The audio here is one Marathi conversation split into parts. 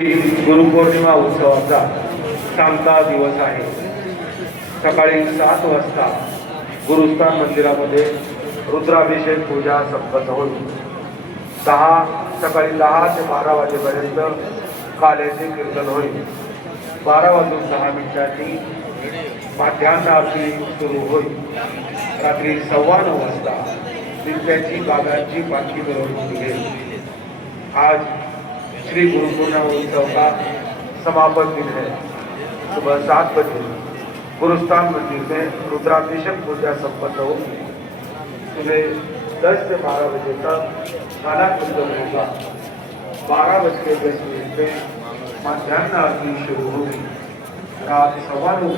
गुरुपौर्णिमा उत्सवाचा सांगता दिवस आहे। सकाळी 7 वाजता गुरुस्थान मंदिरामध्ये रुद्राभिषेक पूजा संपन्न होईल। सकाळी 10 ते 12 वाजेपर्यंत काल्याचे कीर्तन होईल। 12 वाजून 10 मिनिटांनी माध्यान्ह आरती सुरू होईल। रात्री 9:15 वाजता दिव्याची बागांची पालखी मिरवणूक निघेल। आज श्री गुरुपूर्णिमा उत्सव का समापन दिन है। सुबह 7 बजे गुरुस्थान मंदिर में रुद्राभिषेक पूजा संपन्न होगी। सुबह 10 से 12 बजे तक गाना कीर्तन होगा। 12:10 में मध्यान्ह आरती शुरू होगी। रात 9:15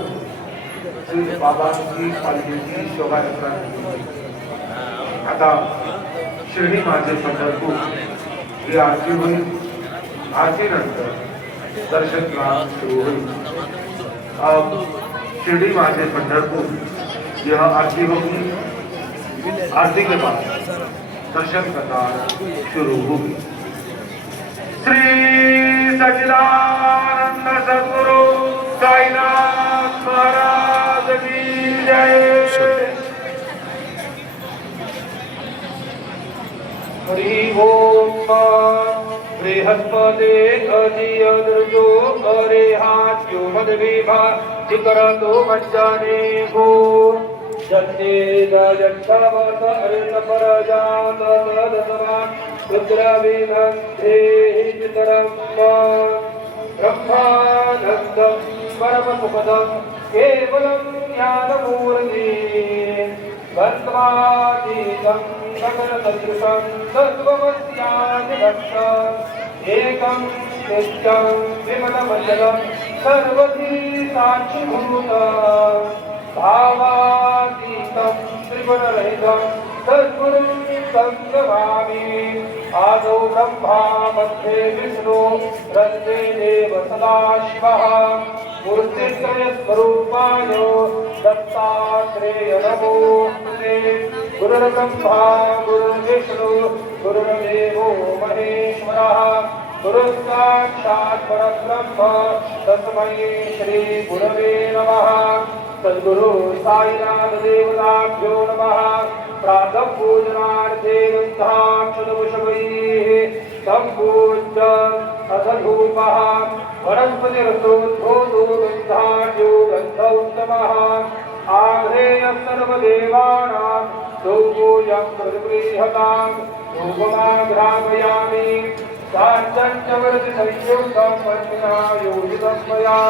श्री बाबा की पालखी की शोभा यात्रा निघेगी। आता शिर्डी माझे पंढरपूर ही आरती होईल। आरती नंतर दर्शन शुरू हुई। अब शिर्डी माझे पंढरपुर यह आरती होगी। आरती के बाद दर्शन कतार शुरू होगी। श्री सच्चिदानंद सद्गुरु साईनाथ महाराज की जय। हरि ओम। बृहस्पते अधियदृजो करे हास्यो मद्विभा चिकरतो मज्जाने भो जत्ते दयच्छवत अरितपरजात तदसवा रुद्रविनन्धे चितरं ब्रह्मानन्दं परमसुखदं केवलं ज्ञानमूर्ति तत्त्वातीतं सकलसदृशं तत्त्वमस्यादिलक्ष्यम् एकं नित्यं विमलमचलं सर्वधी साक्षिभूतं भावातीतं त्रिगुणरहितं सद्गुरुं संगमामि। आदौ ब्रह्मा मध्ये विष्णु रन्ते देव सदाशिवः मूर्तित्रयस्वरूपाय दत्तात्रेय नमोऽस्तुते। गुरुर्ब्रह्मा गुरुर्विष्णु गुरुर्देवो महेश्वरः गुरुसाक्षात् परब्रह्म तस्मै श्री गुरवे नमः। सद्गुरु साईनाथ देवताभ्यो नमः। प्रातः पूजनार्थे गन्धाक्षतपुष्पैः सम्पूज्य अधधूपः वनस्पतिरसोद्भूतो गन्धाढ्यो गन्धोत्तमः आघ्रेयः सर्वदेवानां पूजां प्रतिगृह्यतां धूपमाघ्रापयामि। साञ्चवर्ति संयुक्तं पत्न्या योजितं मया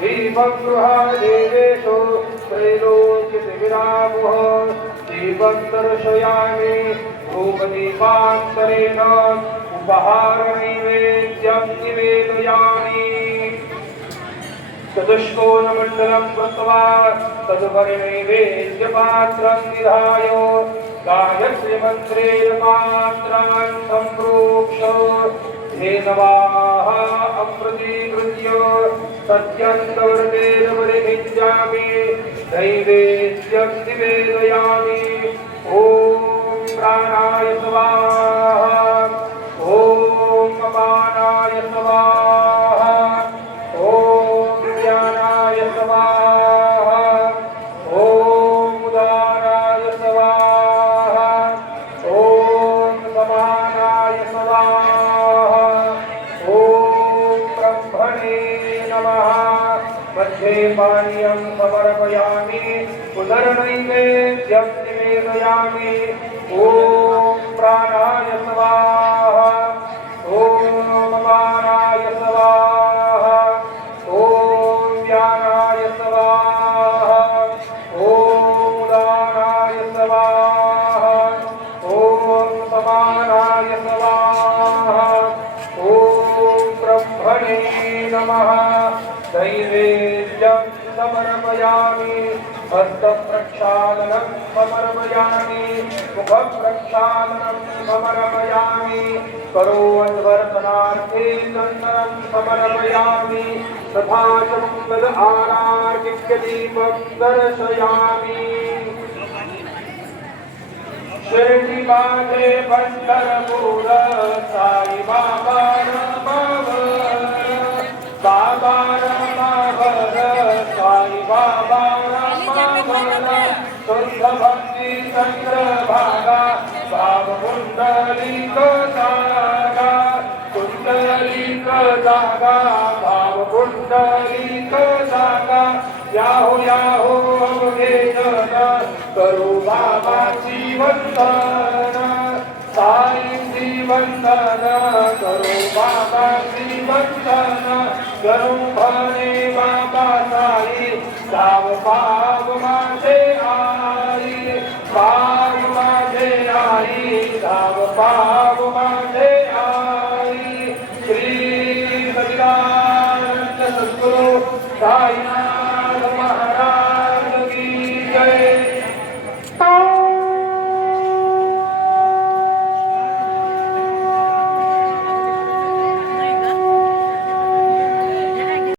दीपं गृहादेवेषु त्रैलोक्यविरामोह दीपं दर्शयामि धूपदीपान्तरेण उपहारनैवेद्यं निवेदयामि। चतुष्कोणमण्डलं कृत्वा तदुपरि नैवेद्यपात्रं निधाय गायत्रीमन्त्रेण पात्रान् सम्प्रोक्ष्य धेनवाः अमृतीकृत्य सत्यन्तवर्तेन परिभिञ्जामि नैवेद्यं निवेदयामि। ॐ प्राणाय स्वाहा ॐ अपानाय स्वाहा ॐ ज्ञानाय स्वाहा ॐ उदानाय स्वाहा ॐ समानाय स्वाहा ॐ ब्रह्मणे नमः। मध्ये पानीयं समर्पयामि पुनर्नैवेद्यं निवेदयामि। ॐ प्राणाय स्वाहा ॐ अपानाय स्वाहा ॐ ज्ञानाय स्वाहा ॐ उदानाय स्वाहा ॐ समानाय स्वाहा ॐ ब्रह्मणे नमः। नैवेद्यं समर्पयामि हस्तप्रक्षालनं समर्पयामि मुखप्रक्षालनं समर्पयामि करोद्वर्तनार्थे चन्दनं समर्पयामि तथा च मंगल आरार्घ्यदीपं दर्शयामि। शिर्डी माझे पंढरपूर साई बाबा बाबा रामावर साई बाबा रामावर शुद्ध भक्ती चंद्रभागा भाव कुंडलिक जागा कुंडलिक जागा भाव कुंडलिक जागा याहो याहो अवघे जन करू बाबाची वंदन साईंची वंदन करू बाबाची वंदन करू म्हणे बाबा साई साव पाव माझे आई पाव माझे आई साव पाव माझे आई श्री सच्चिदानंद सद्गुरु साई